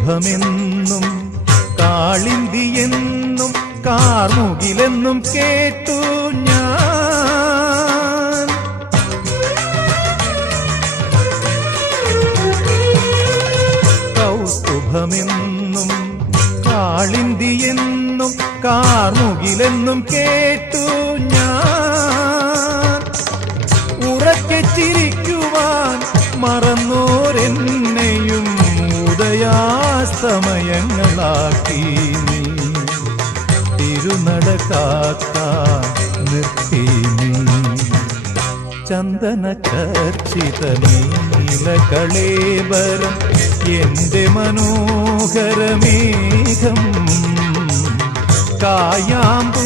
കൗസ്തുഭമെന്നും കാളിന്തിയെന്നും കാർമുകിലെന്നും കേട്ടു ഞാൻ. കൗസ്തുഭമെന്നും കാളിന്തിയെന്നും കാർമുകിലെന്നും കേട്ടു ഞാൻ. ഉറക്കെ ചിരിക്കുവാൻ മറന്നോരെന്നെയും ഉദയാസ്തമയങ്ങളാക്കി നീ. തിരുനട കാക്കാൻ നിർത്തി നീ. ചന്ദന ചർച്ചിത നീലകളേബരം എന്റെ മനോഹരമേഘം കായാമ്പൂ